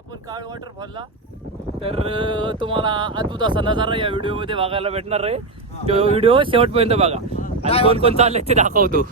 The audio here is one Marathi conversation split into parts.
आपण काळ वॉटरफॉलला तर तुम्हाला अद्भुत असा नजारा या व्हिडिओमध्ये बघायला भेटणार आहे. तो व्हिडिओ शेवटपर्यंत बघा. आणि कोण कोण चाललंय ते दाखवतो.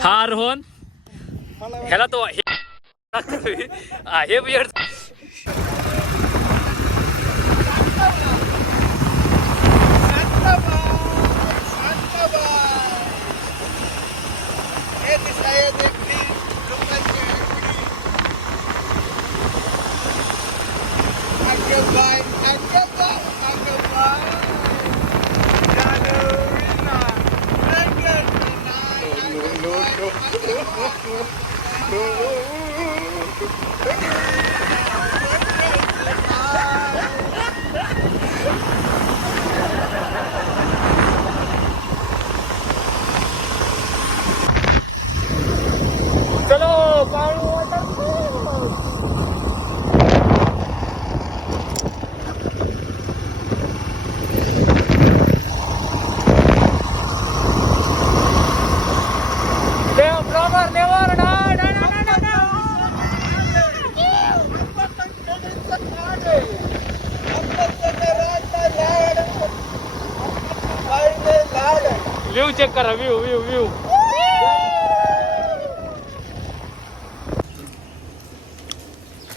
हा रोहन? ह्याला तो हे beard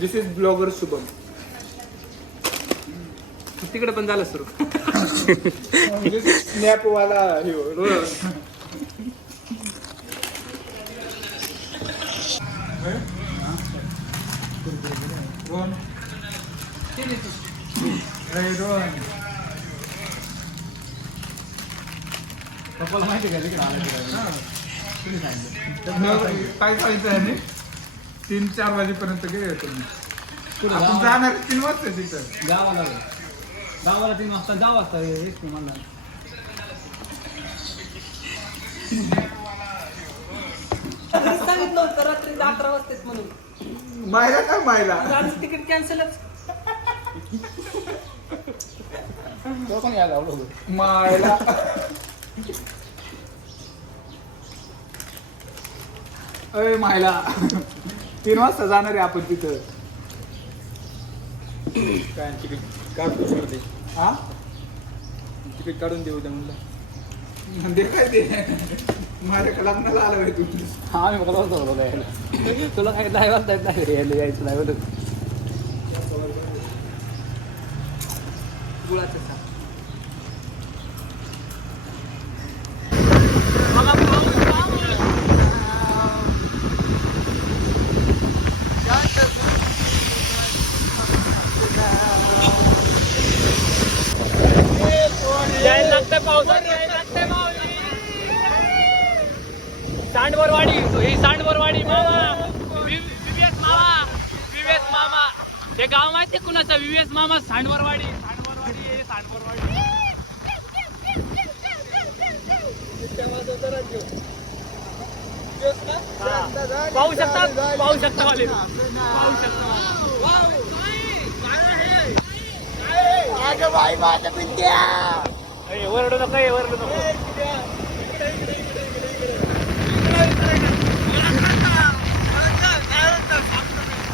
This is blogger Shubham तिकडे पण झालं सुरू. स्नॅप वाला हे माहिती हा. काय आणि तीन चार वाजेपर्यंत गेले तुम्ही आपण जाणार तीन वाजता तिथं. गावाला गावाला तीन वाजता जाऊ वाजता एक तुम्हाला. सांगितलं होतं रात्री अकरा वाजताच म्हणून. मायला काय मायला आज तिकीट कॅन्सलच तो पण यायला मायला अय मायला. तीन वाजता जाणार आहे आपण तिथं. काय तिकीट काढून देऊ दे हा? तिकीट काढून देऊ दे म्हणलं. दे काय ते माझ्या लग्नाला आलं आहे तू. हा मी बघत होतो बघा यायला तुला काय नाही वाजता येत नाही यायला यायचं नाही म्हणून सांडवरवाडी ही सांडवरवाडी मामा वि- विवेक मामा विवेक मामा. हे गाव माहिती कुणाचं? विवेक मामा सांडवरवाडी सांडवरवाडी हे सांडवरवाडी हा. पाहू शकता? पाहू शकता वाले पाहू शकता अरे, वरडू नका हे वरडू नको का? वळकीत आहो, वळकीत आहो, वळकीत आहो. मला माहिती नाही वळकीत आहो. कुठं अहो कुठं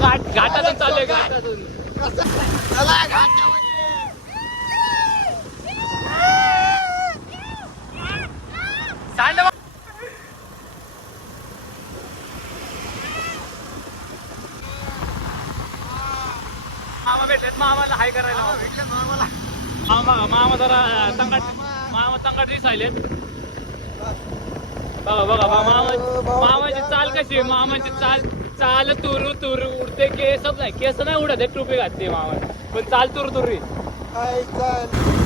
घाट घाटातून चाललोय घाटातून सांडवा मामा भेटत मामाला हाय करायला मामा मामा जरा तंगाट मामा तंगाट दिसायलेत. बघा बघा बघा, मामा मामाची चाल कशी मामाची चाल चाल तुरू तुरू उडते केस. नाही केस नाही उडत एक घातली मामा पण चाल तुरू तुरी. चाल.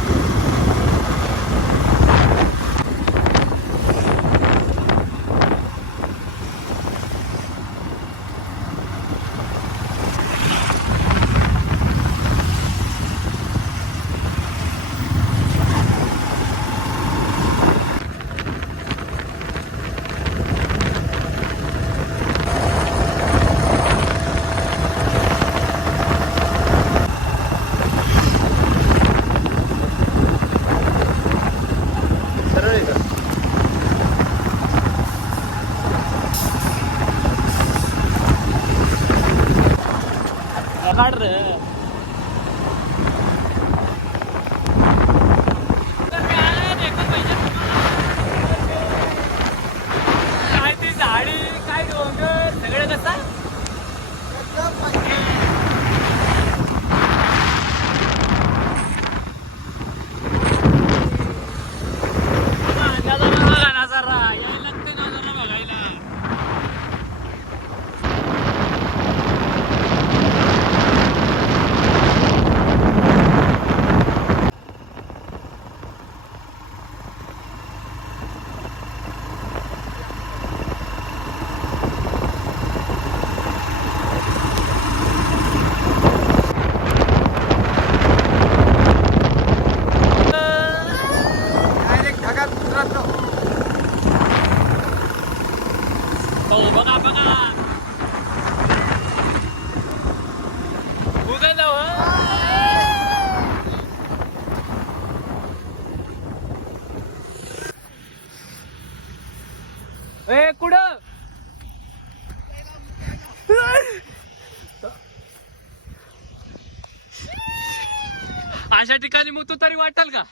अशा ठिकाणी मग तू तरी वाटेल का?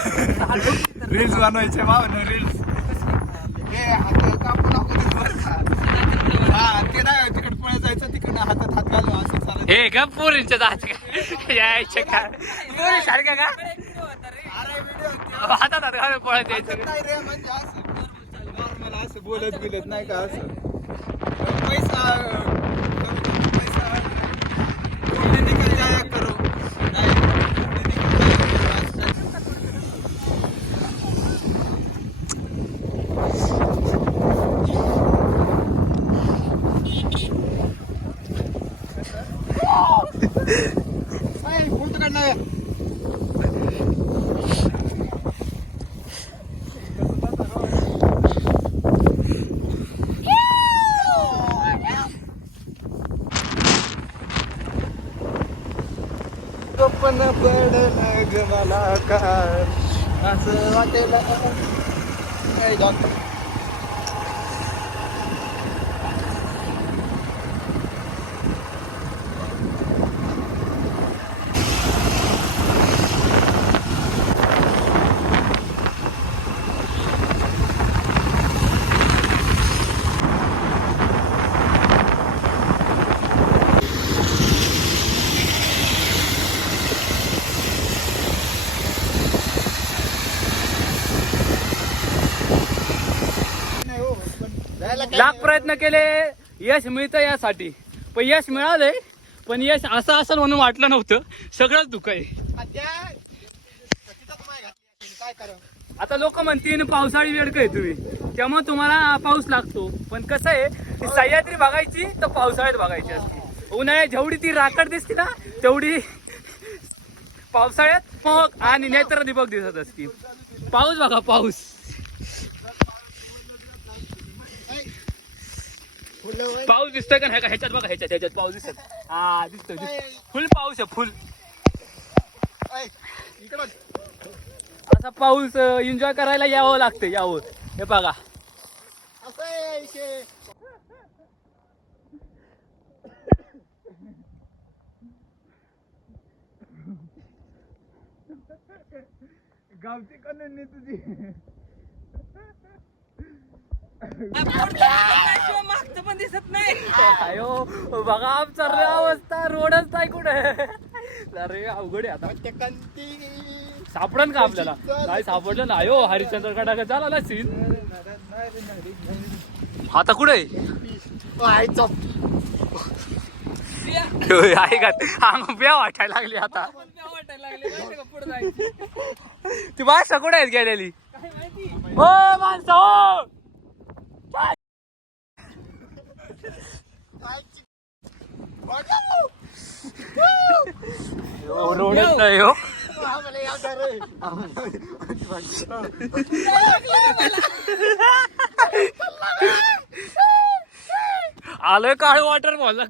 रील्स बनवायचे भाव ना रील्स हा ते नाही तिकडे पुढे जायचं तिकडे हातात हात घालून असं चालत. हे का पोरींच्या का यायचे का? पोरी सारखं का? हातात हात घालून पळत यायचं. नाही रे म्हणजे असं नॉर्मल असं बोलत बिलत नाही का असं? पैसा करू, पैसा घूमने निकल जाया करो नाही, घूमने निकल जाया करो, असं. नाही, फोटो काढणार पण पडलं ग मला का? असं वाटेल. नाही डॉक्टर नाही हो पण जायला काय लाख प्रयत्न केले यश मिळतं यासाठी. पण यश मिळालंय पण यश असं असेल म्हणून वाटलं नव्हतं. सगळंच दुःख आहे. आता लोक म्हणतील पावसाळी वेळ काय तुम्ही. त्यामुळे तुम्हाला पाऊस लागतो. पण कसं आहे ती सह्याद्री बघायची तर पावसाळ्यात बघायची असते. उन्हाळ्यात जेवढी ती राकड दिसते ना तेवढी पावसाळ्यात मग आणि नेत्र दीपक दिसत असते. पाऊस बघा पाऊस. पाऊस दिसतोय का नाही? का ह्याच्यात बघा ह्याच्यात ह्याच्यात पाऊस दिसत हा दिसतोय फुल पाऊस आहे फुल असा पाऊस एन्जॉय करायला यावं लागतं यावं. हे बघा. असं गावची कन्या तुझी. मागचं पण दिसत नाही अयो बघा आमचा रे अवस्था रोडच नाही कुठे. अरे अवघड आहे आता. सापडन का आपल्याला? काय सापडलं ना. अयो हरिश्चंद्र कडा झाला ना सीन आता कुठे आहे? का अंग ब्या वाटायला लागली आता. ती माणसं कुठे आहेत गेलेली? काय ओ माणसं रोडच नाही हो आलोय काळ वॉटर बोलला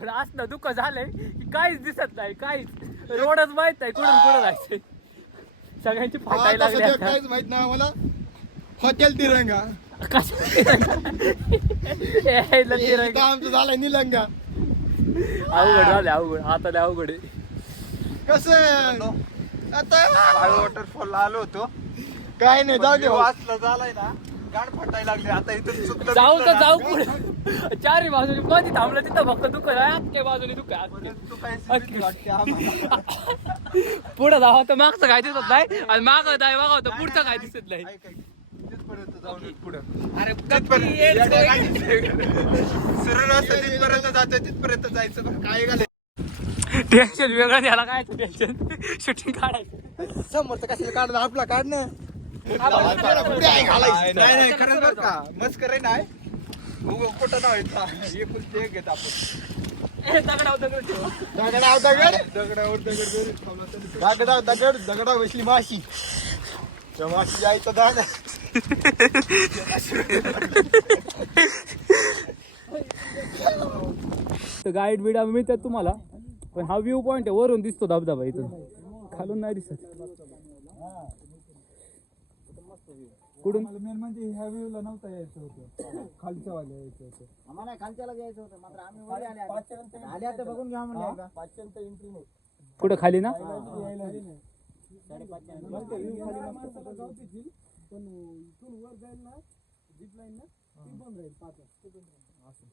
पण असलं दुःख झालंय की काहीच दिसत नाही काहीच. रोडच माहीत नाही कुठून कुठं जायचंय. सगळ्यांची फाटायला लागली आता. काहीच माहीत नाही आम्हाला. हॉटेल तिरंगा. तिरंगा. आमचं झालंय निलंगा. अवघड झाले अवघड. आता लय अवघड. आहे? कसं आता वॉटरफॉल आलो होतो. काय नाही जाऊ दे. वाचलं झालाय ना गाड फटायला लागली. आता इथून जाऊ तर जाऊ ना. पुढे. चारही बाजूने कधी थांबलं तिथं फक्त दुःख अख्ख्या बाजूने दुःख आहे काय. पुढे जावं तर मागचं काय दिसत नाही. आणि मागं जाय बघावं तर पुढचं काय दिसत नाही. तिथपर्यंत जाऊन येऊ पुढं. अरे सरळ रस्ता तिथपर्यंत जातोय तिथपर्यंत जायचं. काय घाले टेन्शन वेगळं द्यायला काय टेन्शन शूटिंग काढायचं. समोरचं कशाला काढणं? आपला घालायचं. नाही नाही खरंच बरं का. मस्त करे नाही कुठं नाव येत पुढचे एक घेत आपण. दगडाव दगड दगड? दगडावर दगडाव दगड दगडाव बसली माशी. त्या माशी जायचं दादा. तर गाईड बिड मिळतात तुम्हाला पण हा व्ह्यू पॉइंट आहे वरून दिसतो धबधबा इथून. खालून नाही दिसत. कुठून? मेन म्हणजे ह्या व्ह्यूला नव्हता यायचं होतं. खालच्या वाल्या यायचं होतं. आम्हाला खालच्याला जायचं होतं मात्र आम्ही वर आले आता. आले आता बघून घ्या म्हणलं एकदा. पाचशेंत पण इथून वर जाईल ना जीप लाईन ना ती बंद राहील पाच वाजता असं